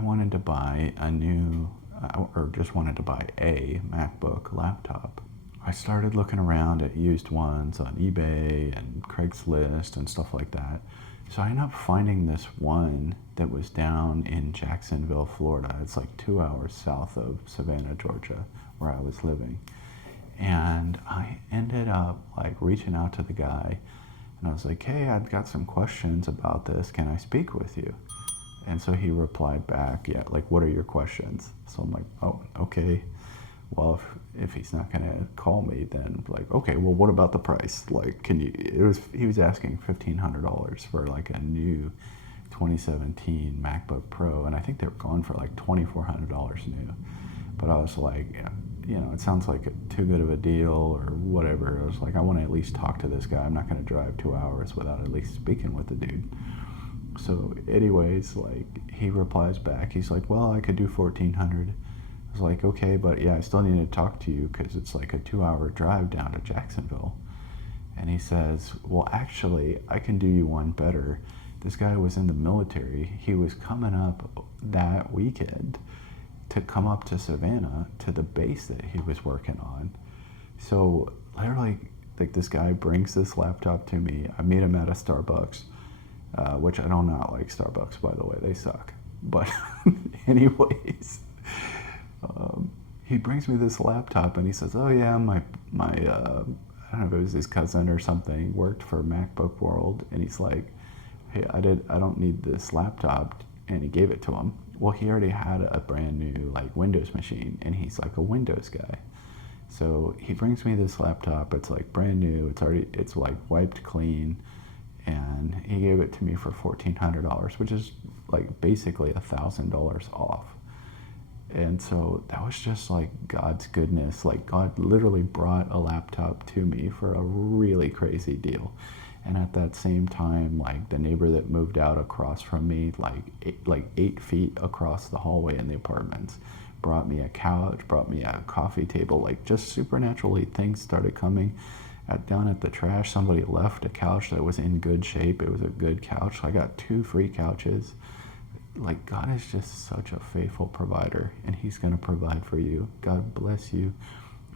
wanted to buy a new, or just wanted to buy a MacBook laptop. I started looking around at used ones on eBay and Craigslist and stuff like that. So I ended up finding this one that was down in Jacksonville, Florida. It's like 2 hours south of Savannah, Georgia, where I was living. And I ended up like reaching out to the guy, and I was like, hey, I've got some questions about this. Can I speak with you? And so he replied back, yeah, like, what are your questions? So I'm like, oh, okay. Well, if he's not going to call me, then like, okay, well, what about the price? Like, he was asking $1,500 for like a new 2017 MacBook Pro. And I think they were going for like $2,400 new. But I was like, it sounds like too good of a deal or whatever. I was like, I want to at least talk to this guy. I'm not going to drive 2 hours without at least speaking with the dude. So anyways, like, he replies back. He's like, well, I could do 1,400. I was like, okay, but yeah, I still need to talk to you because it's like a 2 hour drive down to Jacksonville. And he says, well, actually, I can do you one better. This guy was in the military. He was coming up that weekend to come up to Savannah to the base that he was working on. So literally, like, this guy brings this laptop to me. I meet him at a Starbucks, which I do not like Starbucks, by the way. They suck. But anyways, he brings me this laptop and he says, oh yeah, my I don't know if it was his cousin or something, worked for MacBook World, and he's like, hey, I don't need this laptop, and he gave it to him. Well, he already had a brand new like Windows machine, and he's like a Windows guy. So he brings me this laptop. It's like brand new. It's like wiped clean, and he gave it to me for $1,400, which is like basically $1,000 off. And so that was just like God's goodness. Like, God literally brought a laptop to me for a really crazy deal. And at that same time, like, the neighbor that moved out across from me, like 8 feet across the hallway in the apartments, brought me a couch, brought me a coffee table. Like, just supernaturally, things started coming. Down at the trash, somebody left a couch that was in good shape. It was a good couch. I got 2 free couches. Like, God is just such a faithful provider, and he's going to provide for you. God bless you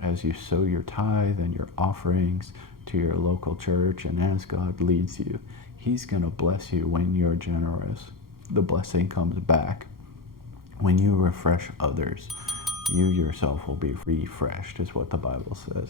as you sow your tithe and your offerings to your local church, and as God leads you, he's going to bless you when you're generous. The blessing comes back. When you refresh others, you yourself will be refreshed, is what the Bible says.